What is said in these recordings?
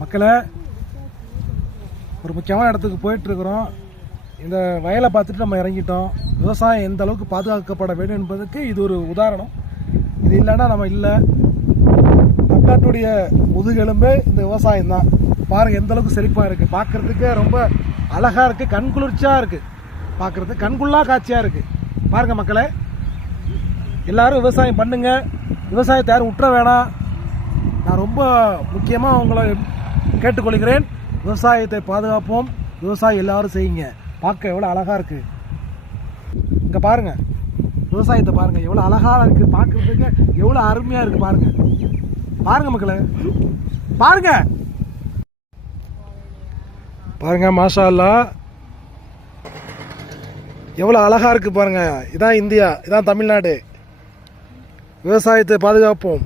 மக்களை ஒரு முக்கியமான இடத்துக்கு போயிட்டுருக்குறோம். இந்த வயலை பார்த்துட்டு நம்ம இறங்கிட்டோம். விவசாயம் எந்த அளவுக்கு பாதுகாக்கப்பட வேண்டும் என்பதற்கு இது ஒரு உதாரணம். இது இல்லைன்னா நம்ம இல்லை. தமிழ்நாட்டுடைய முதுகெலும்பே இந்த விவசாயம் தான். பாருங்க எந்த அளவுக்கு செழிப்பாக இருக்குது பார்க்குறதுக்கே ரொம்ப அழகாக இருக்குது கண்குளிர்ச்சியாக இருக்குது பார்க்குறது கண்குள்ளா காட்சியாக இருக்குது பாருங்கள் மக்களே எல்லாரும் விவசாயம் பண்ணுங்கள் விவசாயத்தை யாரும் விட்டுற வேணாம். நான் ரொம்ப முக்கியமாக உங்களை கேட்டுக்கொள்கிறேன். விவசாயத்தை பாதுகாப்போம். விவசாயம் எல்லாரும் செய்யுங்க. பார்க்க எவ்வளோ அழகாக இருக்குது இங்கே பாருங்க. விவசாயத்தை பாருங்க. எவ்வளோ அழகாக இருக்குது பார்க்குறதுக்கு எவ்வளோ அருமையாக இருக்குது பாருங்க. பாருங்க மக்களே. பாருங்க. பாருங்க மாஷா அல்லா எவ்வளோ அழகாக இருக்குது பாருங்க. இதான் இந்தியா. இதான் தமிழ்நாடு. விவசாயத்தை பாதுகாப்போம்.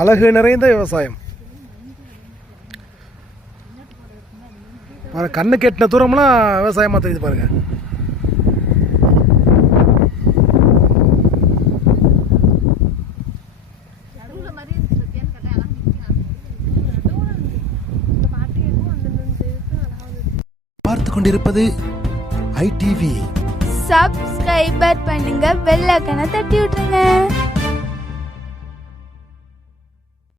அழகு நிறைந்த விவசாயம். பாருங்க கண்ணு கெட்டின தூரம்லாம் விவசாயமாக தெரியுது பாருங்க. நடுவுல மாதிரி இருக்கு பத்தியான்னு கேட்டா எல்லாம் நிக்கிறாங்க இந்த பாட்டு கேட்கும் அந்த இந்த அழகாக பார்த்து கொண்டிருப்பது ஐடிவி. சப்ஸ்கிரைபர் பண்ணுங்க பெல் ஐக்கனை தட்டி விட்டுருங்க.